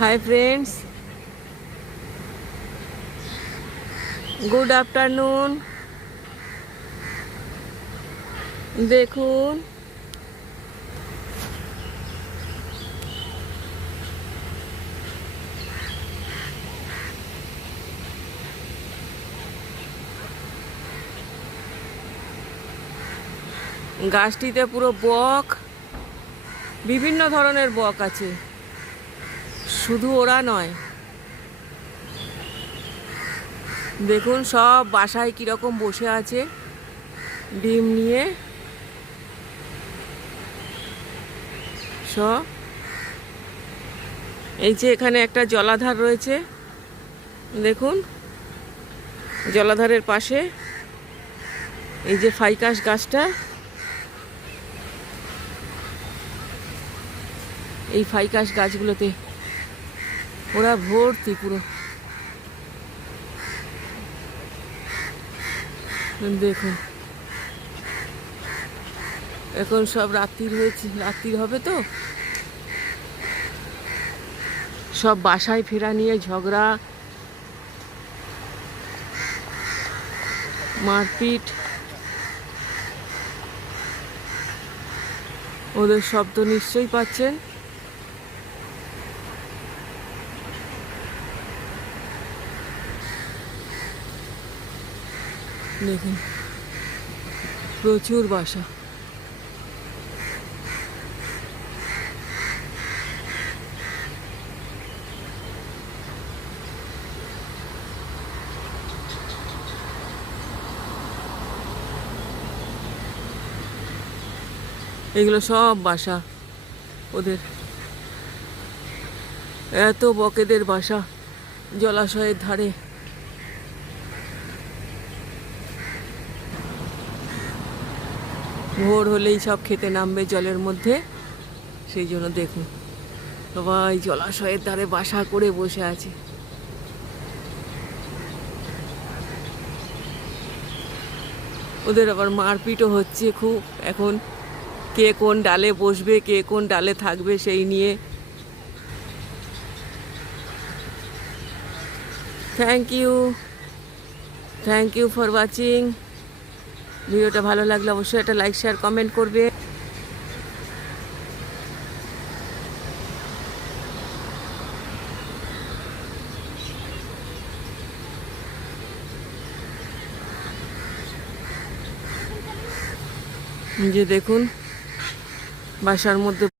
Hi friends, good afternoon. দেখুন গাছটিতে পুরো বক, বিভিন্ন ধরনের বক আছে, শুধু ওরা নয়। দেখুন সব বাসায় কিরকম বসে আছে ডিম নিয়ে। সব এই যে এখানে একটা জলাধার রয়েছে, দেখুন জলাধারের পাশে এই যে ফাইকাস গাছটা, এই ফাইকাস গাছগুলোতে ওরা ভর্তি পুরো। দেখুন এখন সব রাত্রির হয়েছে, রাত্রির হবে তো সব বাসায় ফেরা নিয়ে ঝগড়া, মারপিট। ওদের শব্দ নিশ্চয়ই পাচ্ছেন। দেখুন প্রচুর বাসা। এগুলো সব বাসা ওদের, এত বকেদের বাসা জলাশয়ের ধারে। ভোর হলেই সব খেতে নামবে জলের মধ্যে, সেই জন্য দেখুন সবাই জলাশয়ের ধারে বাসা করে বসে আছে। ওদের আবার মারপিটও হচ্ছে খুব এখন, কে কোন ডালে বসবে, কে কোন ডালে থাকবে সেই নিয়ে। Thank you for watching. ভিডিওটা ভালো লাগলে অবশ্যই একটা লাইক, শেয়ার, কমেন্ট করবে। যে দেখুন বাসার মধ্যে